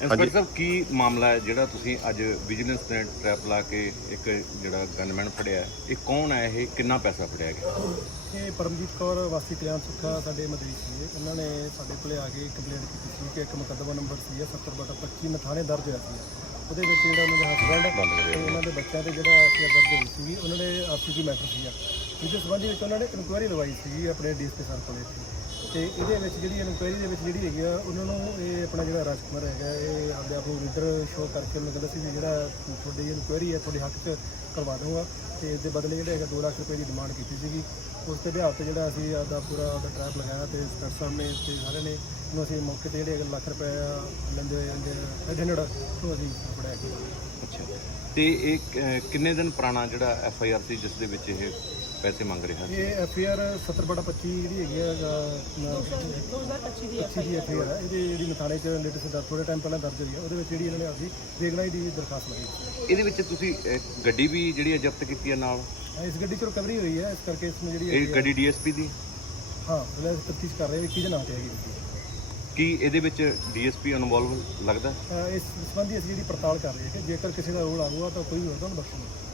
Inspector ਸਾਹਿਬ ਕੀ ਮਾਮਲਾ ਹੈ ਜਿਹੜਾ ਤੁਸੀਂ ਅੱਜ ਵਿਜੀਲੈਂਸ ਨੇ ਟ੍ਰੈਪ ਲਾ ਕੇ ਇੱਕ ਜਿਹੜਾ ਗਨਮੈਨ ਫੜਿਆ? ਇਹ ਕੌਣ ਹੈ? ਇਹ ਕਿੰਨਾ ਪੈਸਾ ਫੜਿਆ ਗਿਆ? ਇਹ ਪਰਮਜੀਤ ਕੌਰ ਵਾਸੀ ਕਲਿਆਣ ਸੁੱਖਾ ਸਾਡੇ ਮਦਰੀ ਸੀ। ਇਹਨਾਂ ਨੇ ਸਾਡੇ ਕੋਲੇ ਆ ਕੇ ਕੰਪਲੇਂਟ ਕੀਤੀ ਸੀ ਕਿ ਇੱਕ ਮੁਕੱਦਮਾ ਨੰਬਰ ਸੀ 70 ਬਟਾ 25 ਮਥਾਣੇ ਦਰਜ ਹੋਇਆ ਸੀ। ਉਹਦੇ ਵਿੱਚ ਜਿਹੜਾ ਉਹਨਾਂ ਦਾ ਹਸਬੰਡ ਤੇ ਉਹਨਾਂ ਦੇ ਬੱਚਿਆਂ ਤੇ ਜਿਹੜਾ ਸੀ ਦਰਜ ਹੋਈ ਸੀ ਉਹਨਾਂ ਦੇ ਆਪਸੀ ਕੀ ਮੈਟਰ ਸੀਗਾ ਜਿਹਦੇ ਸੰਬੰਧੀ ਵਿੱਚ ਉਹਨਾਂ ਨੇ ਇਨਕੁਆਇਰੀ ਲਵਾਈ ਸੀ ਆਪਣੇ ਡੀਐਸਪੀ ਸਰ ਕੋਲੇ। ਤੇ ਇਹਦੇ ਵਿੱਚ ਜਿਹੜੀ ਇਨਕੁਆਇਰੀ ਦੇ ਵਿੱਚ ਜਿਹੜੀ ਹੈਗੀ ਆ, ਉਹਨਾਂ ਨੂੰ ਇਹ ਆਪਣਾ ਜਿਹੜਾ ਰਾਜਕੁਮਾਰ ਹੈਗਾ, ਇਹ ਆਪਦੇ ਆਪ ਨੂੰ ਲੀਡਰ ਸ਼ੋਅ ਕਰਕੇ ਉਹਨੂੰ ਕਹਿੰਦਾ ਸੀ ਵੀ ਜਿਹੜਾ ਤੁਹਾਡੀ ਇਨਕੁਆਇਰੀ ਹੈ, ਤੁਹਾਡੇ ਹੱਕ 'ਚ ਕਰਵਾ ਦੂੰਗਾ ਤੇ ਇਸ ਦੇ ਬਦਲੇ ਜਿਹੜਾ ਹੈਗਾ 2 ਲੱਖ ਰੁਪਏ ਦੀ ਡਿਮਾਂਡ ਕੀਤੀ ਸੀਗੀ। ਉਸ ਦੇ ਆਧਾਰ ਤੇ ਜਿਹੜਾ ਅਸੀਂ ਆਪਦਾ ਪੂਰਾ ਆਪਦਾ ਟਰੈਪ ਲਗਾਇਆ ਤੇ ਸਰ ਸਾਹਿਬ ਨੇ ਤੇ ਸਾਰਿਆਂ ਨੇ ਨੂੰ ਅਸੀਂ ਮੌਕੇ ਤੇ ਜਿਹੜੇ ਹੈਗੇ ਲੱਖ ਰੁਪਏ ਲੈਂਦੇ ਹੋਏ ਇਹਦੇ ਐਡਿਨਡ ਨੂੰ ਅਸੀਂ ਫੜਿਆ ਗਿਆ ਅੱਛਾ। ਤੇ ਇਹ ਕਿੰਨੇ ਦਿਨ ਪੁਰਾਣਾ ਜਿਹੜਾ ਐਫ ਆਈ ਆਰ ਸੀ ਜਿਸ ਦੇ ਵਿੱਚ ਇਹ ਪੈਸੇ ਮੰਗ ਰਿਹਾ ਸੀ ਇਹ ਐਫ ਆਰ 70 ਬਟਾ 25 ਜਿਹੜੀ ਹੈਗੀ ਆ 2025 ਦੀ ਐਫ ਆਰ ਹੈ। ਇਹਦੀ ਜਿਹੜੀ ਮਥਾਣੇ ਚ ਲੇਟੈਸਟ ਦਾ ਥੋੜੇ ਟਾਈਮ ਪਹਿਲਾਂ ਦਰਜ ਹੋਈ ਹੈ। ਉਹਦੇ ਵਿੱਚ ਜਿਹੜੀ ਇਹਨਾਂ ਨੇ ਆਪਦੀ ਰੇਗਨਾਈ ਦੀ ਦਰਖਾਸਤ ਲਗਾਈ ਇਹਦੇ ਵਿੱਚ ਤੁਸੀਂ ਅਹ, ਗੱਡੀ ਵੀ ਜਿਹੜੀ ਹੈ ਜ਼ਬਤ ਕੀਤੀ ਹੈ ਨਾਲ? ਹਾਂ, ਇਸ ਗੱਡੀ ਚ ਰਿਕਵਰੀ ਹੋਈ ਹੈ ਇਸ ਕਰਕੇ ਇਸ ਨੂੰ ਜਿਹੜੀ ਇਹ ਹੈਗੀ ਗੱਡੀ ਡੀਐਸਪੀ ਦੀ? ਹਾਂ ਫਿਲਹਾਲ ਤਫਤੀਸ਼ ਕਰ ਰਹੇ ਹਾਂ ਵੀ ਕਿਹਦੇ ਨਾਂ ਤੇ ਹੈਗੀ ਗੱਡੀ? ਕੀ ਇਹਦੇ ਵਿੱਚ ਡੀਐਸਪੀ ਇਨਵੋਲਵ ਲੱਗਦਾ? ਇਸ ਸੰਬੰਧੀ ਅਸੀਂ ਜਿਹੜੀ ਪੜਤਾਲ ਕਰ ਰਹੇ ਹਾਂ ਕਿ ਜੇਕਰ ਕਿਸੇ ਦਾ ਰੋਲ ਆਊਗਾ ਤਾਂ ਕੋਈ ਹੋਊਗਾ ਉਹਨੂੰ ਬਖਸ਼ਾਂਗੇ